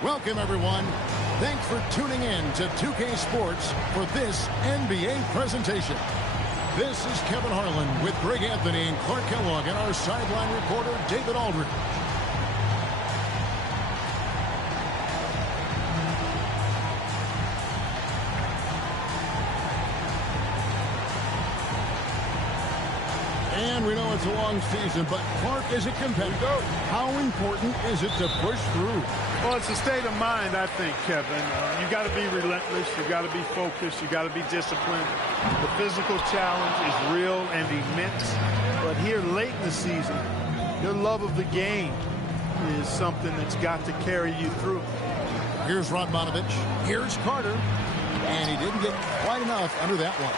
Welcome, everyone. Thanks for tuning in to 2K Sports for this NBA presentation. This is Kevin Harlan with Greg Anthony and Clark Kellogg and our sideline reporter, David Aldridge. And we know it's a long season, but Clark, is it competitive? How important is it to push through? Well, it's a state of mind, I think, Kevin. You got to be relentless. You got to be focused. You got to be disciplined. The physical challenge is real and immense. But here late in the season, your love of the game is something that's got to carry you through. Here's Radmanovich. Here's Carter. And he didn't get quite enough under that one.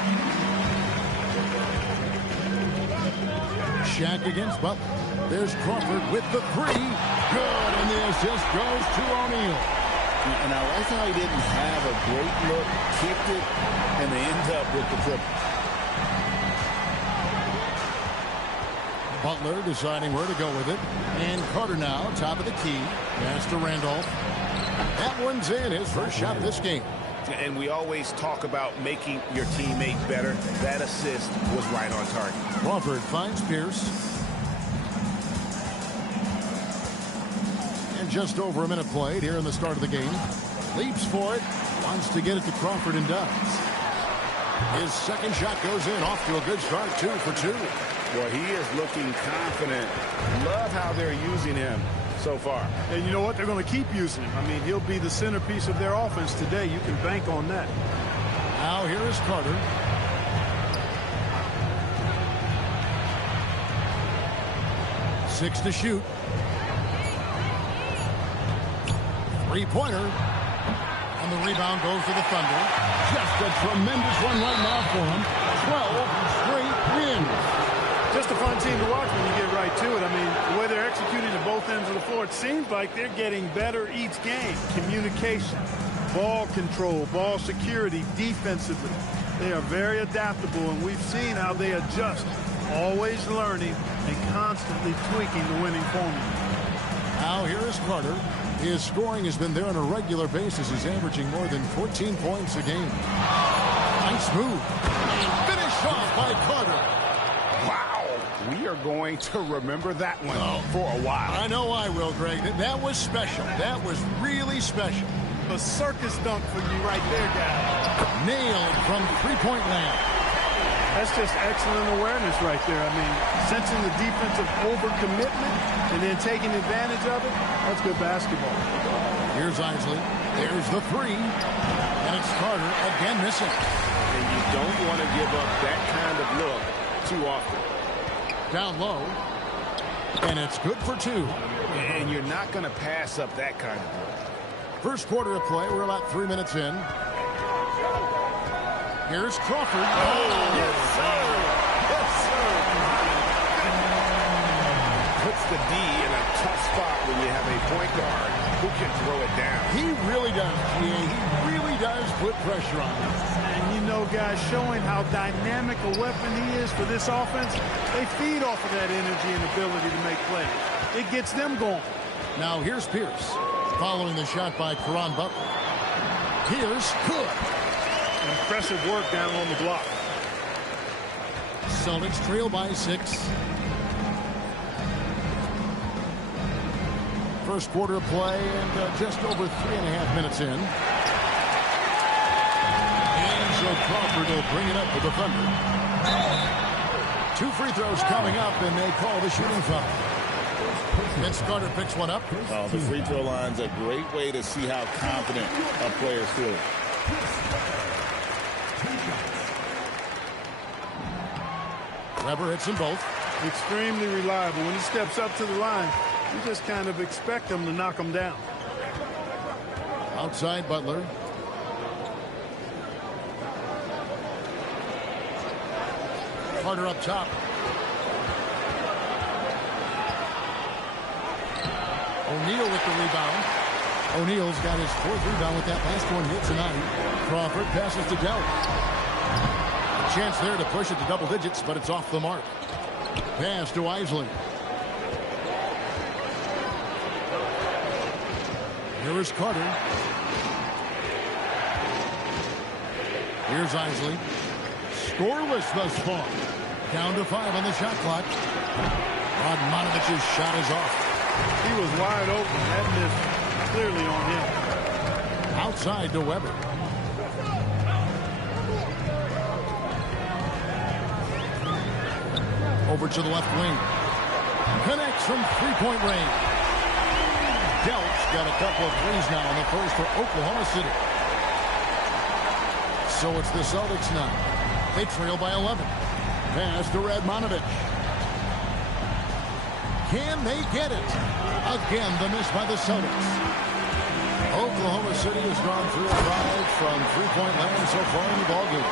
Shaq against Butler. There's Crawford with the three. Good, and the assist goes to O'Neal. And I like how he didn't have a great look, kicked it, and they end up with the triple. Butler deciding where to go with it. And Carter now, top of the key. Pass to Randolph. That one's in, his first shot of this game. And we always talk about making your teammate better. That assist was right on target. Crawford finds Pierce. And just over a minute played here in the start of the game. Leaps for it. Wants to get it to Crawford and does. His second shot goes in. Off to a good start. 2 for 2. Well, he is looking confident. Love how they're using him so far. And you know what? They're going to keep using him. I mean, he'll be the centerpiece of their offense today. You can bank on that. Now here is Carter. Six to shoot. Three-pointer. And the rebound goes to the Thunder. Just a tremendous one right now for him. 12 straight wins. Just a fun team to watch when you get right to it. I mean, the way they're executing at both ends of the floor, it seems like they're getting better each game. Communication, ball control, ball security, defensively. They are very adaptable, and we've seen how they adjust, always learning and constantly tweaking the winning formula. Now here is Carter. His scoring has been there on a regular basis. He's averaging more than 14 points a game. Nice move. And finished off by Carter. Wow, we are going to remember that one for a while. I know I will, Greg. That was special. That was really special. A circus dunk for you right there, guys. Nailed from three-point land. That's just excellent awareness right there. I mean, sensing the defensive overcommitment and then taking advantage of it, that's good basketball. Here's Isley. There's the three. And it's Carter again missing. And you don't want to give up that kind of look too often. Down low. And it's good for 2. And you're not going to pass up that kind of look. First quarter of play. We're about 3 minutes in. Here's Crawford. Oh, yes, sir. Yes, sir. Puts the D in a tough spot when you have a point guard who can throw it down. He really does, GA. He really does put pressure on him. And you know, guys, showing how dynamic a weapon he is for this offense, they feed off of that energy and ability to make plays. It gets them going. Now here's Pierce, following the shot by Caron Butler. Pierce, good. Impressive work down on the block. Celtics trail by 6. First quarter of play and just over 3.5 minutes in. And so Crawford will bring it up with the Thunder. 2 free throws coming up, and they call the shooting foul. Vince Carter picks one up. Oh, the free throw line's a great way to see how confident a player's feeling. Weber hits them both. Extremely reliable. When he steps up to the line, you just kind of expect him to knock him down. Outside Butler. Carter up top. O'Neal with the rebound. O'Neal's got his 4th rebound with that last one hit tonight. Crawford passes to Dell. A chance there to push it to double digits, but it's off the mark. Pass to Isley. Here is Carter. Here's Isley. Scoreless thus far. Down to 5 on the shot clock. Radmanovic's shot is off. He was wide open. That missed clearly on him. Outside to Weber. Over to the left wing. Connects from three-point range. Delp's got a couple of threes now in the first for Oklahoma City. So it's the Celtics now. They trail by 11. Pass to Radmanovic. Can they get it? Again, the miss by the Celtics. Oklahoma City has gone 3 of 5 from three-point land so far in the ballgame.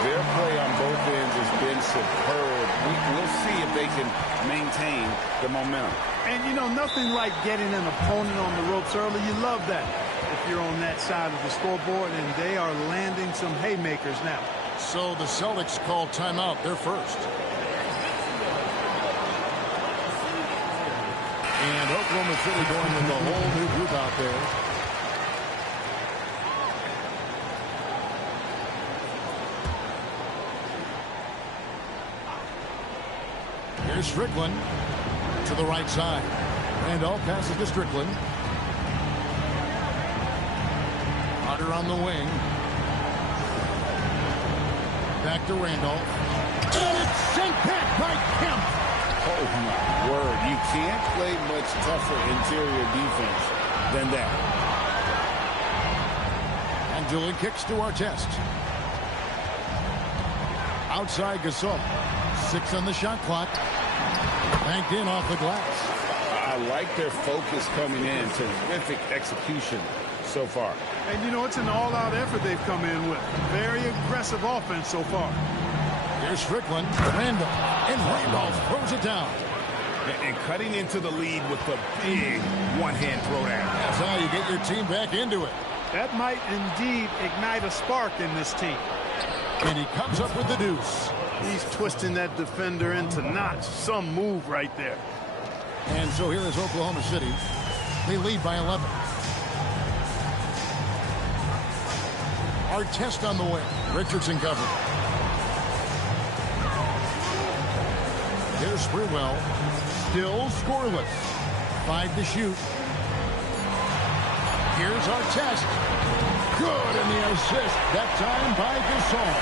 Their play on both ends has been superb. We'll see if they can maintain the momentum. And, you know, nothing like getting an opponent on the ropes early. You love that if you're on that side of the scoreboard, and they are landing some haymakers now. So the Celtics call timeout. They're first. And Oklahoma City going with a whole new group out there. Here's Strickland to the right side. Randolph passes to Strickland. Carter on the wing. Back to Randolph. And it's sent back by Kemp. Oh, my word. You can't play much tougher interior defense than that. And Julie kicks to Artest. Outside Gasol. 6 on the shot clock. Banked in off the glass. I like their focus coming in. Terrific execution so far. And, you know, it's an all-out effort they've come in with. Very aggressive offense so far. Here's Strickland. Randolph. And Randolph throws it down. And cutting into the lead with the big one-hand throwdown. That's how you get your team back into it. That might indeed ignite a spark in this team. And he comes up with the deuce. He's twisting that defender into knots. Some move right there. And so here is Oklahoma City. They lead by 11. Artest on the way. Richardson covered. Here's Sprewell. Still scoreless. 5 to shoot. Here's Artest. Good, and the assist. That time by Gasol.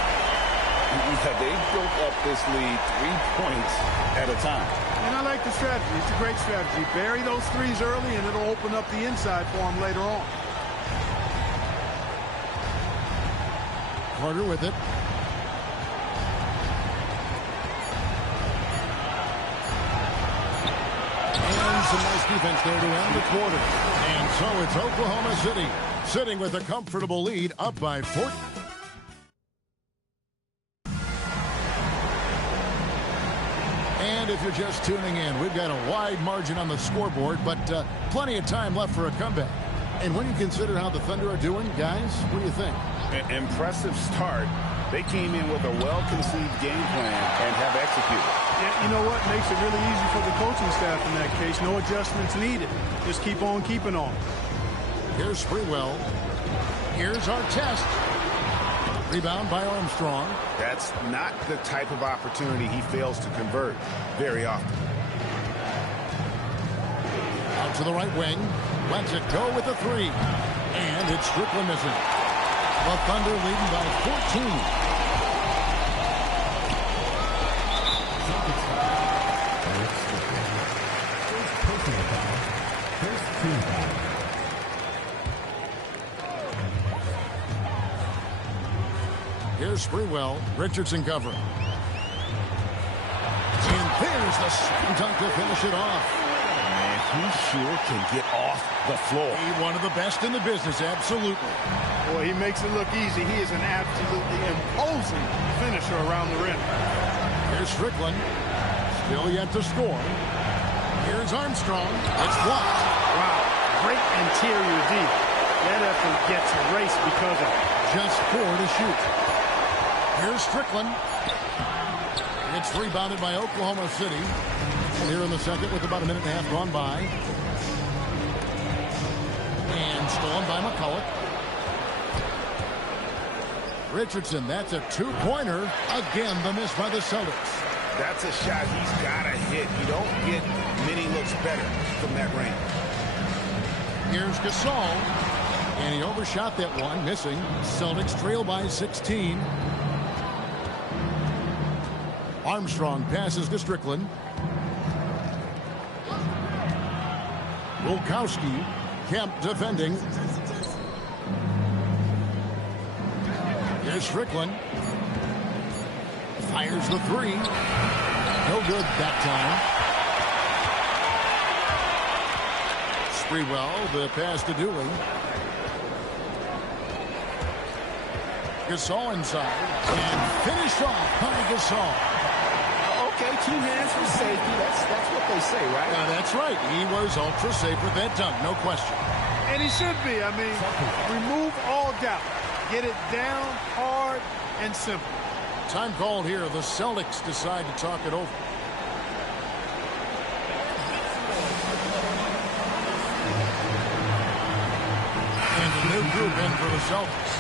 They built up this lead 3 points at a time. And I like the strategy. It's a great strategy. Bury those threes early, and it'll open up the inside for them later on. Carter with it. And some nice defense there to end the quarter. And so it's Oklahoma City sitting with a comfortable lead up by 4. And if you're just tuning in, we've got a wide margin on the scoreboard, but plenty of time left for a comeback. And when you consider how the Thunder are doing, guys, what do you think? An impressive start. They came in with a well-conceived game plan and have executed. Yeah, you know what? Makes it really easy for the coaching staff in that case. No adjustments needed. Just keep on keeping on. Here's Sprewell. Here's Artest. Rebound by Armstrong. That's not the type of opportunity he fails to convert very often. Out to the right wing. Lets it go with a 3. And it's Strickland missing. The Thunder leading by 14. Here's Sprewell. Richardson covering. And there's the slam dunk to finish it off. Man, he sure can get off the floor. One of the best in the business, absolutely. Boy, he makes it look easy. He is an absolutely imposing finisher around the rim. Here's Strickland. Still yet to score. Here's Armstrong. It's blocked. Wow, great interior D. That effort gets erased because of it. Just 4 to shoot. Here's Strickland. It's rebounded by Oklahoma City. And here in the second with about a minute and a half gone by. And Stolen by McCulloch. Richardson, that's a two-pointer. Again, the miss by the Celtics. That's a shot he's got to hit. You don't get many looks better from that range. Here's Gasol. And he overshot that one, missing. Celtics trail by 16. Armstrong passes to Strickland. Wilkowski. Kemp defending. Here's Strickland. Fires the three. No good that time. Sprewell, the pass to Dooley. Gasol inside. And finished off by Gasol. Okay, 2 hands for safety. That's what they say, right? That's right. He was ultra safe with that dunk, no question. And he should be. I mean, remove all doubt. Get it down, hard, and simple. Time called here. The Celtics decide to talk it over. And a new group in for the Celtics.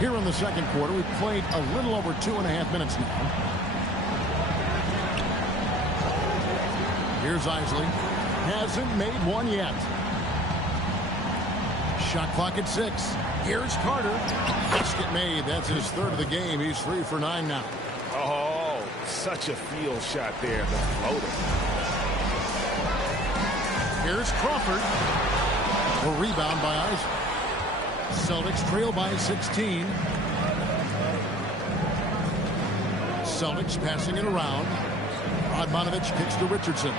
Here in the second quarter, we've played a little over 2.5 minutes now. Here's Isley. Hasn't made one yet. Shot clock at 6. Here's Carter. Basket made. That's his third of the game. He's 3 for 9 now. Oh, such a field shot there. The floater. Here's Crawford. A rebound by Isley. Celtics trail by 16. Celtics passing it around. Radmanovich kicks to Richardson.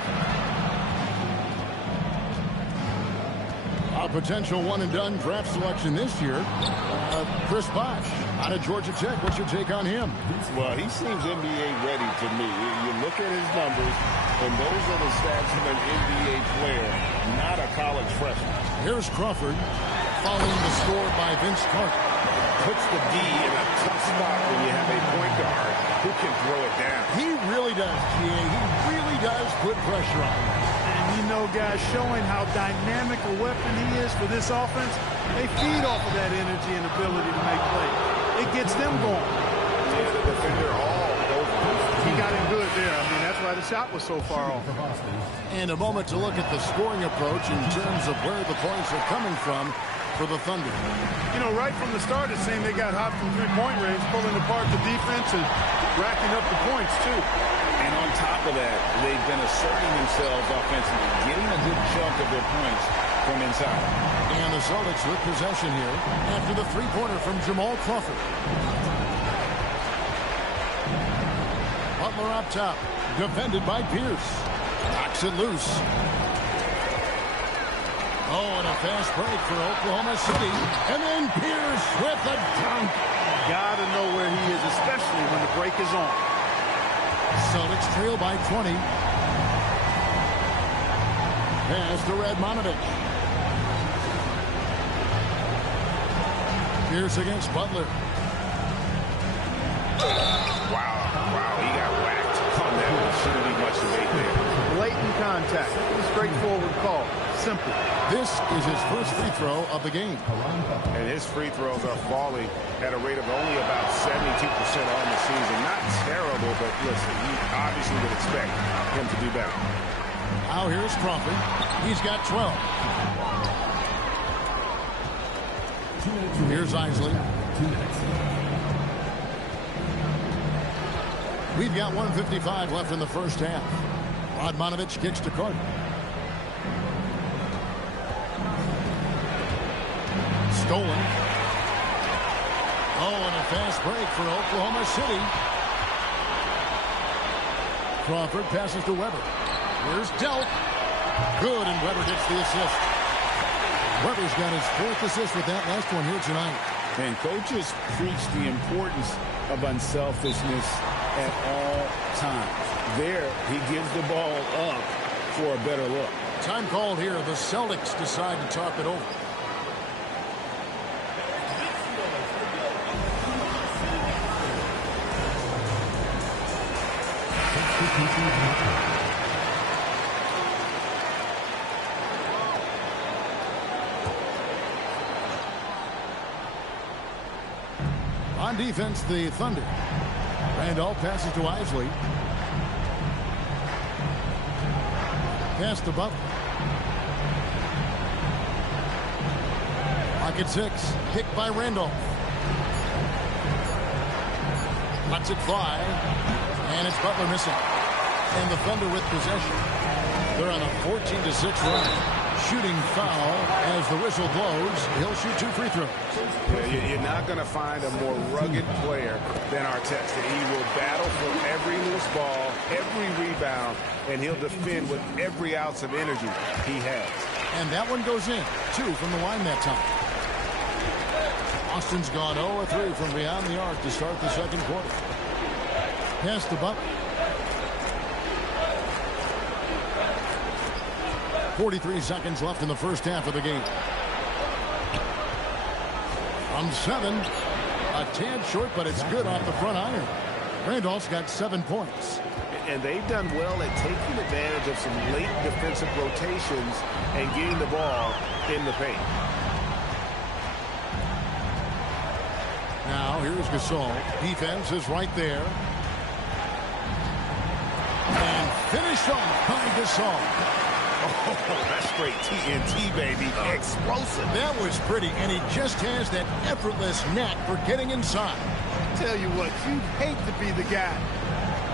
A potential one-and-done draft selection this year. Chris Bosh out of Georgia Tech. What's your take on him? Well, he seems NBA ready to me. You look at his numbers, and those are the stats of an NBA player, not a college freshman. Here's Crawford. Following the score by Vince Carter. Puts the D in a tough spot when you have a point guard who can throw it down. He really does, GA. He really does put pressure on him. And you know, guys, showing how dynamic a weapon he is for this offense, they feed off of that energy and ability to make plays. It gets them going. Yeah, the defender all over. He got him good there. I mean, that's why the shot was so far off. And a moment to look at the scoring approach in terms of where the points are coming from for the Thunder. You know, right from the start, it seemed they got hot from three-point range, pulling apart the defense and racking up the points, too. And on top of that, they've been asserting themselves offensively, getting a good chunk of their points from inside. And the Celtics with possession here after the three-pointer from Jamal Crawford. Butler up top, defended by Pierce. Knocks it loose. Oh, and a fast break for Oklahoma City. And then Pierce with a dunk. Gotta know where he is, especially when the break is on. Celtics trail by 20. Pass to Radmanovich. Pierce against Butler. Wow, he got whacked on that one. Shouldn't be much debate there. Blatant contact. Straightforward call. Simple. This is his first free throw of the game. And his free throws are falling at a rate of only about 72% on the season. Not terrible, but listen, you obviously would expect him to do better. Now here's Crawford. He's got 12. Here's Isley. We've got 1:55 left in the first half. Radmanovich kicks to Carter. Stolen. Oh, and a fast break for Oklahoma City. Crawford passes to Weber. Here's Delk. Good, and Weber gets the assist. Weber's got his 4th assist with that last one here tonight. And coaches preach the importance of unselfishness at all times. There, he gives the ball up for a better look. Time called here. The Celtics decide to talk it over. On defense, the Thunder. Randolph passes to Isley. Pass to Butler. Pocket 6. Kicked by Randolph. Lets it fly. And it's Butler missing. And the Thunder with possession. They're on a 14-6 run. Shooting foul as the whistle blows. He'll shoot 2 free throws. Yeah, you're not going to find a more rugged player than Artest. He will battle for every loose ball, every rebound, and he'll defend with every ounce of energy he has. And that one goes in. 2 from the line that time. Austin's gone 0-3 from beyond the arc to start the second quarter. Pass to Butler. 43 seconds left in the first half of the game. From 7. A tad short, but it's good off the front iron. Randolph's got 7 points. And they've done well at taking advantage of some late defensive rotations and getting the ball in the paint. Now, here's Gasol. Defense is right there. And finished off by Gasol. Oh, that's straight TNT, baby. Explosive. That was pretty, and he just has that effortless knack for getting inside. Tell you what, you'd hate to be the guy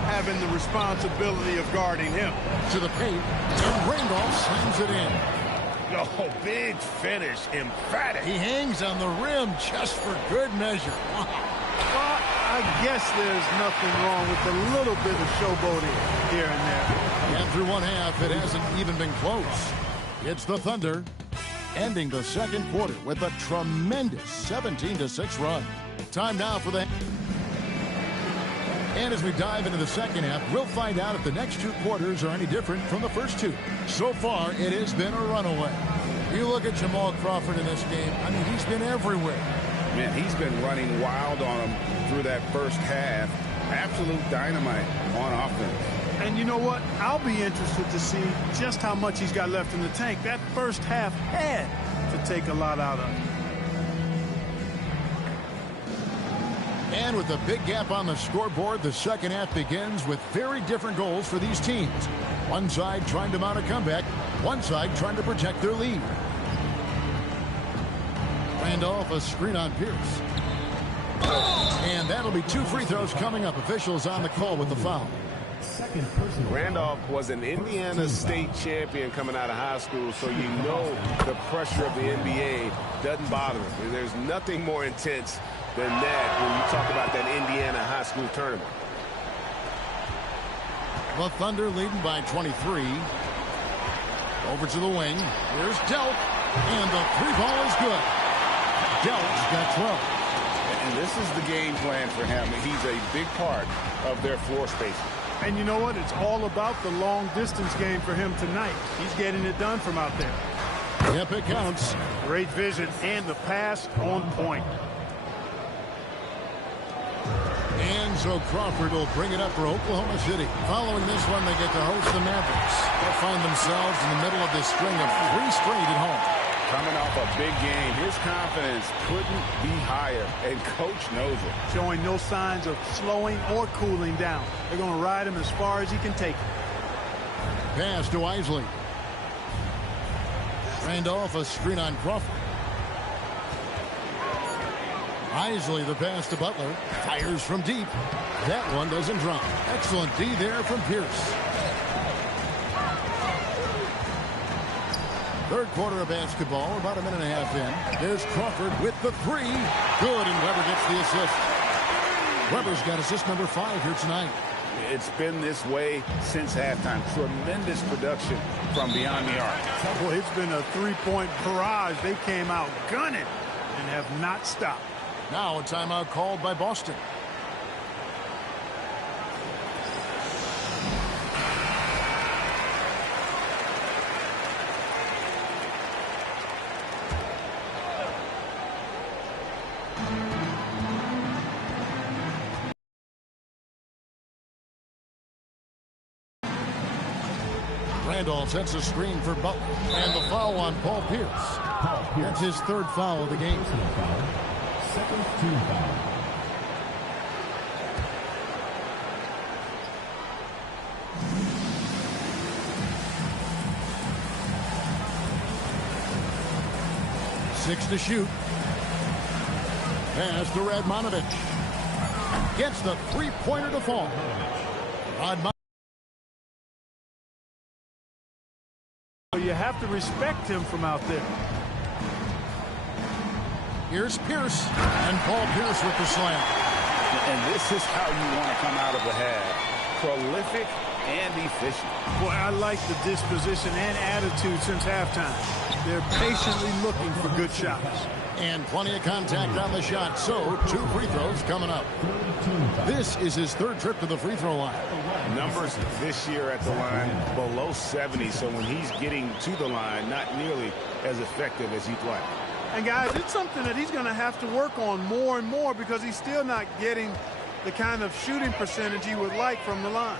having the responsibility of guarding him. To the paint, and Randolph slams it in. Oh, big finish. Emphatic. He hangs on the rim just for good measure. Wow. Well, I guess there's nothing wrong with a little bit of showboating here and there. And through one half, it hasn't even been close. It's the Thunder ending the second quarter with a tremendous 17-6 run. Time now for the... And as we dive into the second half, we'll find out if the next 2 quarters are any different from the first 2. So far, it has been a runaway. You look at Jamal Crawford in this game, I mean, he's been everywhere. Man, he's been running wild on him through that first half. Absolute dynamite on offense. And you know what? I'll be interested to see just how much he's got left in the tank. That first half had to take a lot out of him. And with a big gap on the scoreboard, the second half begins with very different goals for these teams. One side trying to mount a comeback, one side trying to protect their lead. Randolph, a screen on Pierce. And that'll be 2 free throws coming up. Officials on the call with the foul. Randolph was an Indiana State champion coming out of high school, so you know the pressure of the NBA doesn't bother him. There's nothing more intense than that when you talk about that Indiana high school tournament. The Thunder leading by 23. Over to the wing. Here's Delk. And the 3-ball is good. Delk's got 12. And this is the game plan for him. He's a big part of their floor spacing. And you know what? It's all about the long-distance game for him tonight. He's getting it done from out there. Yep, it counts. Great vision and the pass on point. And so Crawford will bring it up for Oklahoma City. Following this one, they get to host the Mavericks. They'll find themselves in the middle of this string of 3 straight at home. Coming off a big game, his confidence couldn't be higher, and coach knows it. Showing no signs of slowing or cooling down. They're going to ride him as far as he can take it. Pass to Isley. Randolph, a screen on Crawford. Isley, the pass to Butler. Fires from deep. That one doesn't drop. Excellent D there from Pierce. Third quarter of basketball, about a minute and a half in. There's Crawford with the 3. Good, and Weber gets the assist. Weber's got assist number 5 here tonight. It's been this way since halftime. Tremendous production from beyond the arc. Well, it's been a 3-point barrage. They came out gunning and have not stopped. Now a timeout called by Boston. Randolph sets a screen for Butler. And the foul on Paul Pierce. That's his 3rd foul of the game. 6 to shoot. Pass to Radmanovic. Gets the three-pointer to fall. You have to respect him from out there. Here's Pierce, and Paul Pierce with the slam. And this is how you want to come out of the half. Prolific and efficient. Boy, I like the disposition and attitude since halftime. They're patiently looking for good shots. And plenty of contact on the shot, so 2 free throws coming up. This is his 3rd trip to the free throw line. Numbers this year at the line below 70, so when he's getting to the line, not nearly as effective as he'd like. And guys, it's something that he's going to have to work on more and more because he's still not getting the kind of shooting percentage he would like from the line.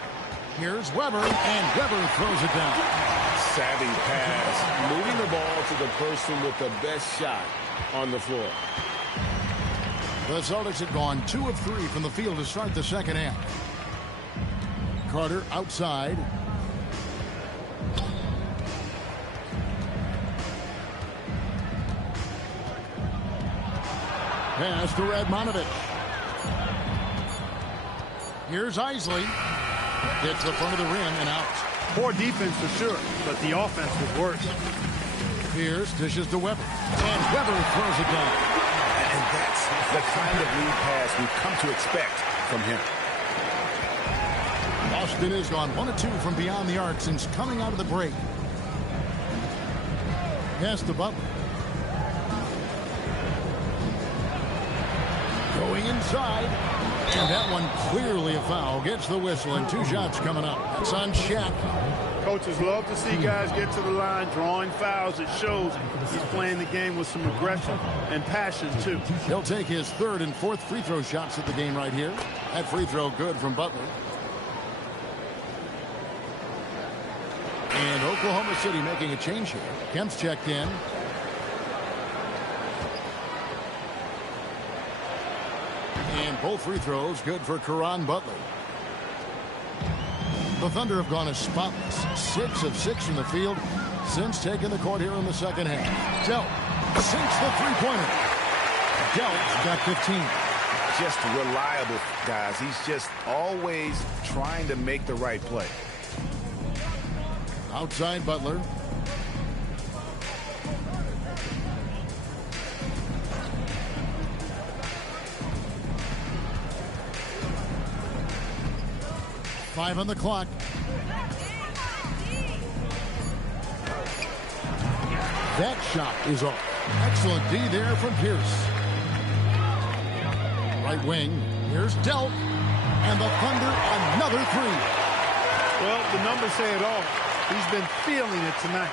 Here's Weber, and Weber throws it down. Savvy pass, moving the ball to the person with the best shot on the floor. The Celtics had gone 2 of 3 from the field to start the second half. Carter outside. Pass to Radmanovic. Here's Isley. Hits the front of the rim and out. Poor defense for sure, but the offense was worse. Pierce dishes to Weber, and Weber throws it down. And that's the kind of lead pass we've come to expect from him. Boston has gone 1 of 2 from beyond the arc since coming out of the break. Pass to Butler. Going inside. And that one clearly a foul. Gets the whistle, and 2 shots coming up. That's on Shaq. Coaches love to see guys get to the line, drawing fouls. It shows he's playing the game with some aggression and passion, too. He'll take his 3rd and 4th free throw shots of the game right here. That free throw good from Butler. And Oklahoma City making a change here. Kemp's checked in. And both free throws good for Caron Butler. The Thunder have gone as spotless. 6 of 6 from the field since taking the court here in the second half. Delt sinks the three-pointer. Delt's got 15. Just reliable, guys. He's just always trying to make the right play. Outside Butler. Five on the clock. That shot is off. Excellent D there from Pierce. Right wing. Here's Delt. And the Thunder another 3. Well, the numbers say it all. He's been feeling it tonight.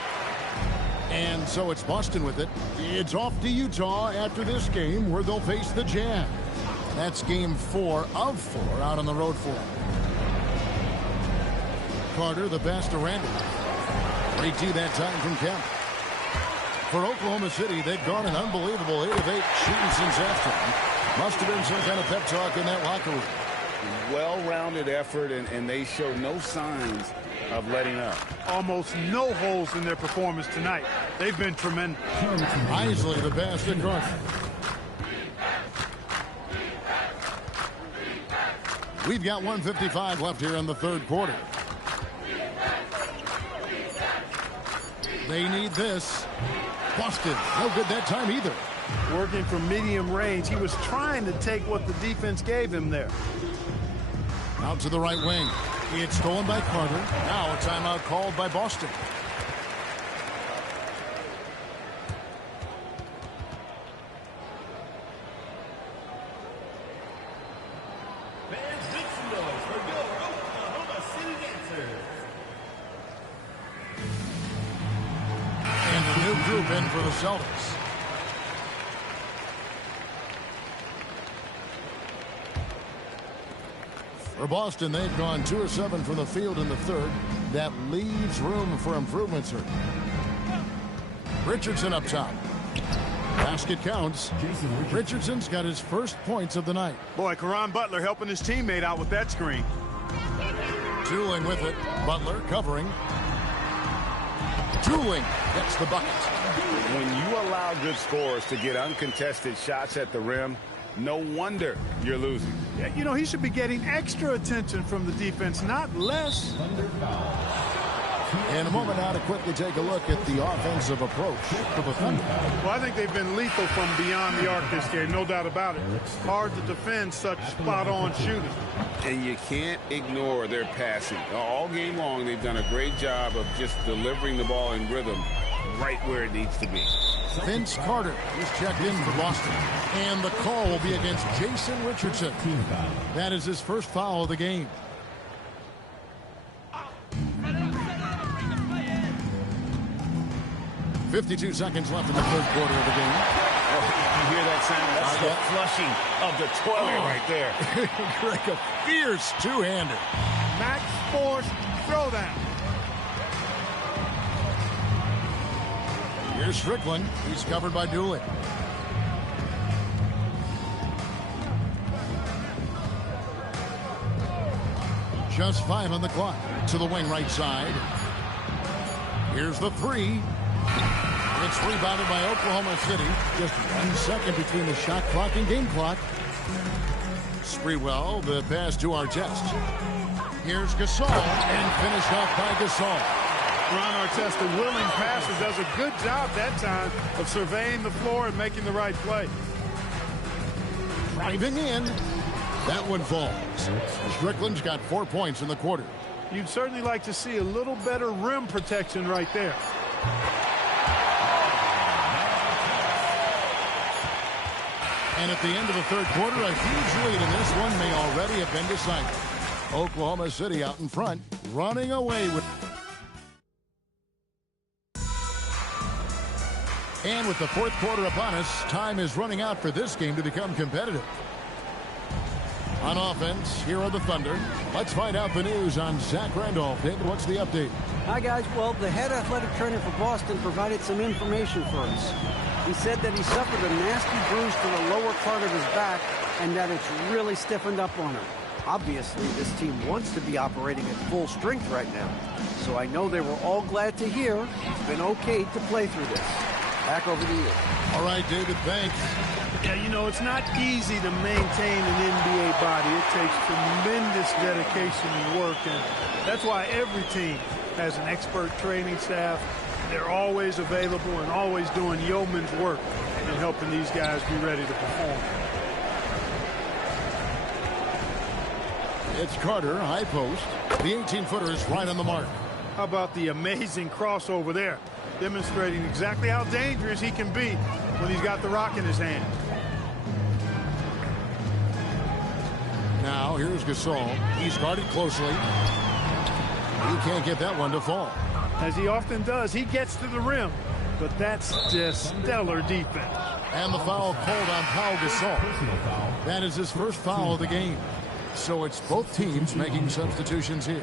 And so it's Boston with it. It's off to Utah after this game where they'll face the Jazz. That's game 4 of 4 out on the road for them. Carter, the pass to Randall. Great D that time from Kemp. For Oklahoma City, they've gone an unbelievable 8 of 8 shooting since halftime. Must have been some kind of pep talk in that locker room. Well-rounded effort, and they show no signs of letting up. Almost no holes in their performance tonight. They've been tremendous. Isley, the pass to Carter. We've got 1:55 left here in the 3rd quarter. They need this. Boston, no good that time either. Working from medium range. He was trying to take what the defense gave him there. Out to the right wing. It's stolen by Carter. Now a timeout called by Boston. Group in for the Celtics. For Boston, they've gone 2 of 7 from the field in the 3rd. That leaves room for improvement, sir. Richardson up top. Basket counts. Richardson's got his first points of the night. Boy, Caron Butler helping his teammate out with that screen. Tooling with it. Butler covering. Dooling gets the bucket. When you allow good scorers to get uncontested shots at the rim, no wonder you're losing. Yeah, you know, he should be getting extra attention from the defense, not less. In a moment now to quickly take a look at the offensive approach for the Thunder. Well, I think they've been lethal from beyond the arc this game, no doubt about it. Hard to defend such spot-on shooting. And you can't ignore their passing. All game long, they've done a great job of just delivering the ball in rhythm right where it needs to be. Vince Carter is checked in for Boston. And the call will be against Jason Richardson. That is his first foul of the game. .52 seconds left in the third quarter of the game. Oh, you hear that sound? That's the flushing of the toilet right there. Greg, a fierce two-hander. Max Force throwdown. Here's Strickland. He's covered by Dooley. Just 5 on the clock. To the wing right side. Here's the three. It's rebounded by Oklahoma City. Just 1 second between the shot clock and game clock. Sprewell, the pass to Artest. Here's Gasol, and finished off by Gasol. Ron Artest, the willing passer, does a good job that time of surveying the floor and making the right play. Driving in. That one falls. Strickland's got 4 points in the quarter. You'd certainly like to see a little better rim protection right there. And at the end of the third quarter, a huge lead in this one may already have been decided. Oklahoma City out in front, running away with. And with the fourth quarter upon us, time is running out for this game to become competitive. On offense, here are the Thunder. Let's find out the news on Zach Randolph. David, what's the update? Hi, guys. Well, the head athletic trainer for Boston provided some information for us. He said that he suffered a nasty bruise to the lower part of his back and that it's really stiffened up on him. Obviously, this team wants to be operating at full strength right now. So I know they were all glad to hear he's been okay to play through this. Back over to you. All right, David, thanks. Yeah, you know, it's not easy to maintain an NBA body. It takes tremendous dedication and work, and that's why every team has an expert training staff. They're always available and always doing yeoman's work in helping these guys be ready to perform. It's Carter, high post. The 18-footer is right on the mark. How about the amazing crossover there, demonstrating exactly how dangerous he can be when he's got the rock in his hand. Now, here's Gasol. He's guarded closely. He can't get that one to fall. As he often does, he gets to the rim, but that's just stellar defense. And the foul called on Pau Gasol. That is his first foul of the game. So it's both teams making substitutions here.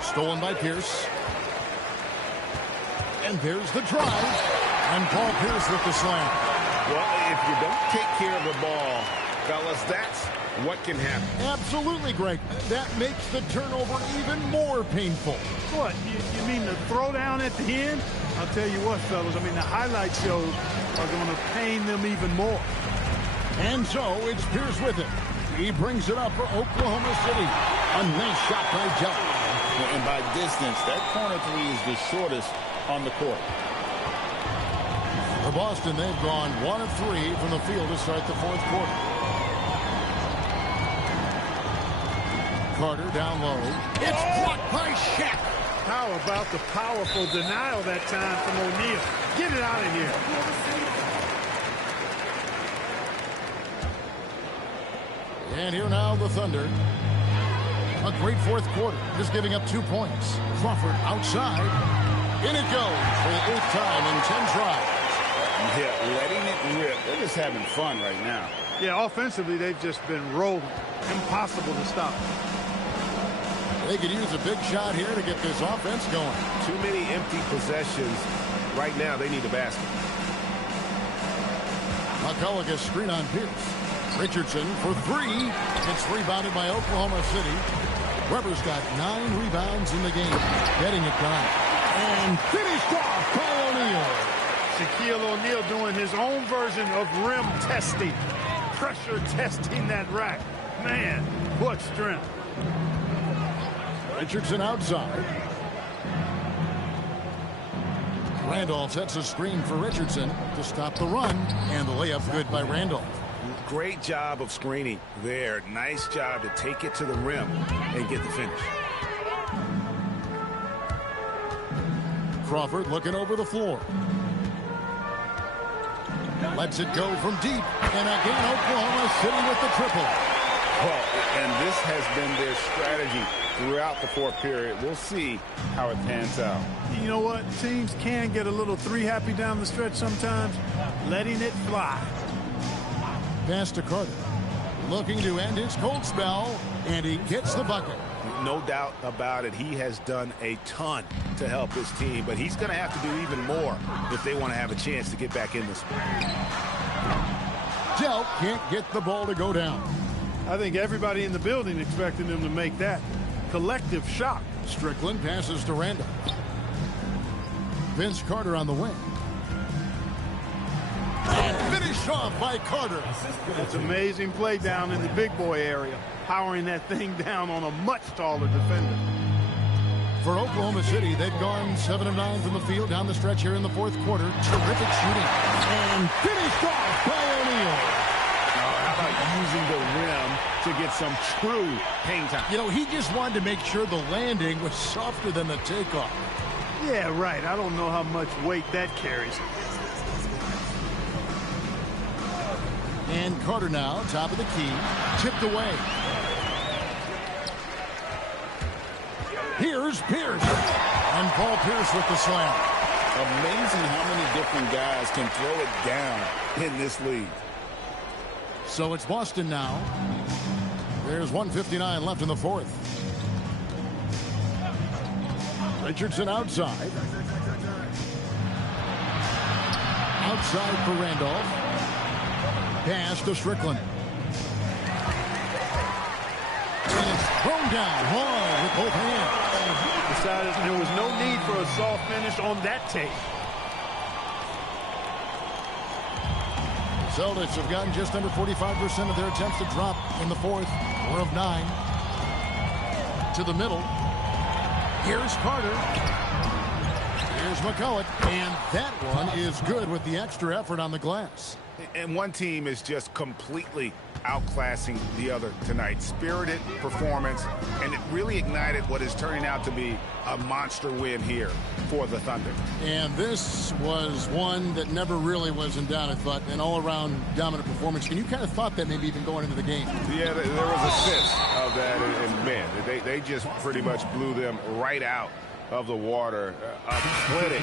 Stolen by Pierce. And there's the drive. And Paul Pierce with the slam. Well, if you don't take care of the ball, fellas, that's what can happen. Absolutely, Greg. That makes the turnover even more painful. What, you mean the throwdown at the end? I'll tell you what, fellas, I mean, the highlight shows are going to pain them even more. And so it's Pierce with it. He brings it up for Oklahoma City. A nice shot by Jelly. And by distance, that corner three is the shortest on the court. For Boston, they've gone 1 of 3 from the field to start the fourth quarter. Carter down low. It's blocked by Shaq. How about the powerful denial that time from O'Neal? Get it out of here. And here now the Thunder. A great fourth quarter, just giving up 2 points. Crawford outside. In it goes for the 8th time in 10 tries. Yeah, letting it rip. They're just having fun right now. Yeah, offensively, they've just been rolling. Impossible to stop. They could use a big shot here to get this offense going. Too many empty possessions. Right now, they need a basket. McCullough screen on Pierce. Richardson for 3. It's rebounded by Oklahoma City. Weber's got 9 rebounds in the game, getting it done. And finished off by O'Neal. Shaquille O'Neal doing his own version of rim testing. Pressure testing that rack. Man, what strength. Richardson outside. Randolph sets a screen for Richardson to stop the run, and the layup good by Randolph. Great job of screening there. Nice job to take it to the rim and get the finish. Crawford looking over the floor. Lets it go from deep, and again Oklahoma City with the triple. Well, and this has been their strategy throughout the fourth period. We'll see how it pans out. You know what? Teams can get a little three happy down the stretch sometimes. Letting it fly. Pass to Carter. Looking to end his cold spell, and he gets the bucket. No doubt about it. He has done a ton to help his team, but he's going to have to do even more if they want to have a chance to get back in this one. Delk can't get the ball to go down. I think everybody in the building expected him to make that collective shot. Strickland passes to Randolph. Vince Carter on the wing. And finished off by Carter. That's amazing play down in the big boy area. Powering that thing down on a much taller defender. For Oklahoma City, they've gone 7 of 9 from the field down the stretch here in the fourth quarter. Terrific shooting. And finished off by O'Neal. How about using the rim to get some true hang time? You know, he just wanted to make sure the landing was softer than the takeoff. Yeah, right. I don't know how much weight that carries. And Carter now, top of the key, tipped away. Here's Pierce. And Paul Pierce with the slam. Amazing how many different guys can throw it down in this league. So it's Boston now. There's 1:59 left in the fourth. Richardson outside. Outside for Randolph. Pass to Strickland. And it's thrown down hard with both hands. Decided there was no need for a soft finish on that tape. Celtics have gotten just under 45% of their attempts to drop in the fourth. 4 of 9. To the middle. Here's Carter. Here's McCullough. And that one is good with the extra effort on the glass. And one team is just completely outclassing the other tonight. Spirited performance, and it really ignited what is turning out to be a monster win here for the Thunder. And this was one that never really was in doubt, I thought, an all-around dominant performance. And you kind of thought that maybe even going into the game. Yeah, there was a sense of that, and man, they just pretty much blew them right out of the water. A clinic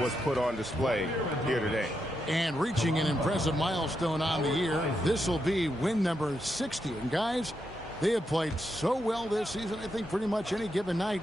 was put on display here today. And reaching an impressive milestone on the year, this will be win number 60. And guys, they have played so well this season. I think pretty much any given night,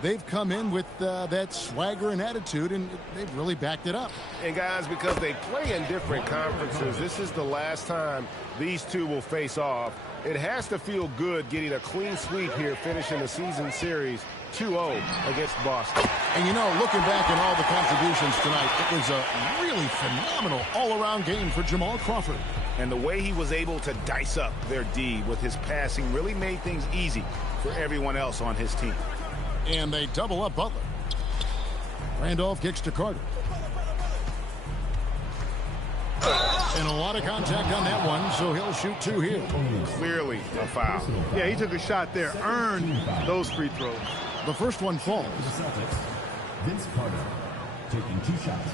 they've come in with that swagger and attitude, and they've really backed it up. And guys, because they play in different conferences, this is the last time these two will face off. It has to feel good getting a clean sweep here, finishing the season series 2-0 against Boston. And you know, looking back at all the contributions tonight, it was a really phenomenal all-around game for Jamal Crawford. And the way he was able to dice up their D with his passing really made things easy for everyone else on his team. And they double up Butler. Randolph kicks to Carter. And a lot of contact on that one, so he'll shoot 2 here. Clearly a foul. Yeah, he took a shot there, earned those free throws. The first one falls. Vince Carter taking 2 shots.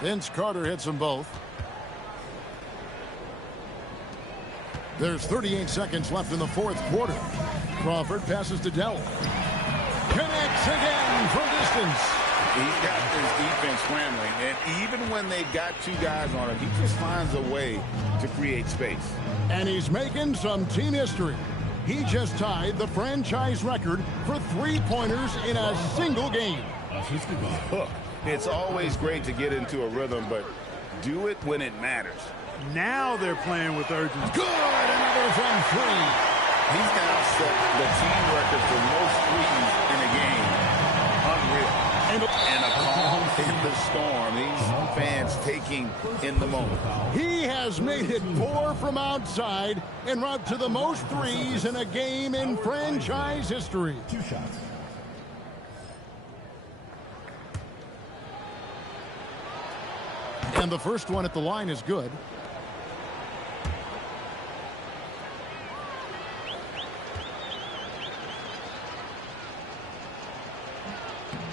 Vince Carter hits them both. There's 38 seconds left in the fourth quarter. Crawford passes to Dell. Connects again from distance. He's got his defense scrambling, and even when they've got 2 guys on him, he just finds a way to create space. And he's making some team history. He just tied the franchise record for 3-pointers in a single game. Look, it's always great to get into a rhythm, but do it when it matters. Now they're playing with urgency. Good, another from 3. He's now set the team record for most threes in a game. Unreal. And a calm in the storm. These fans taking in the moment. He has made it 4 from outside en route to the most threes in a game in franchise history. 2 shots. And the first one at the line is good.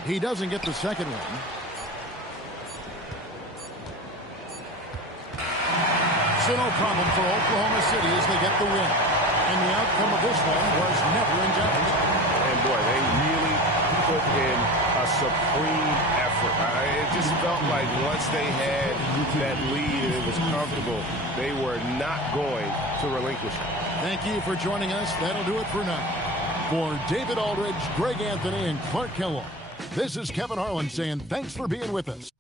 He doesn't get the second one. So no problem for Oklahoma City as they get the win. And the outcome of this one was never in doubt. And boy, they really put in a supreme effort. It just felt like once they had that lead and it was comfortable, they were not going to relinquish it. Thank you for joining us. That'll do it for now. For David Aldridge, Greg Anthony, and Clark Kellogg, this is Kevin Harlan saying thanks for being with us.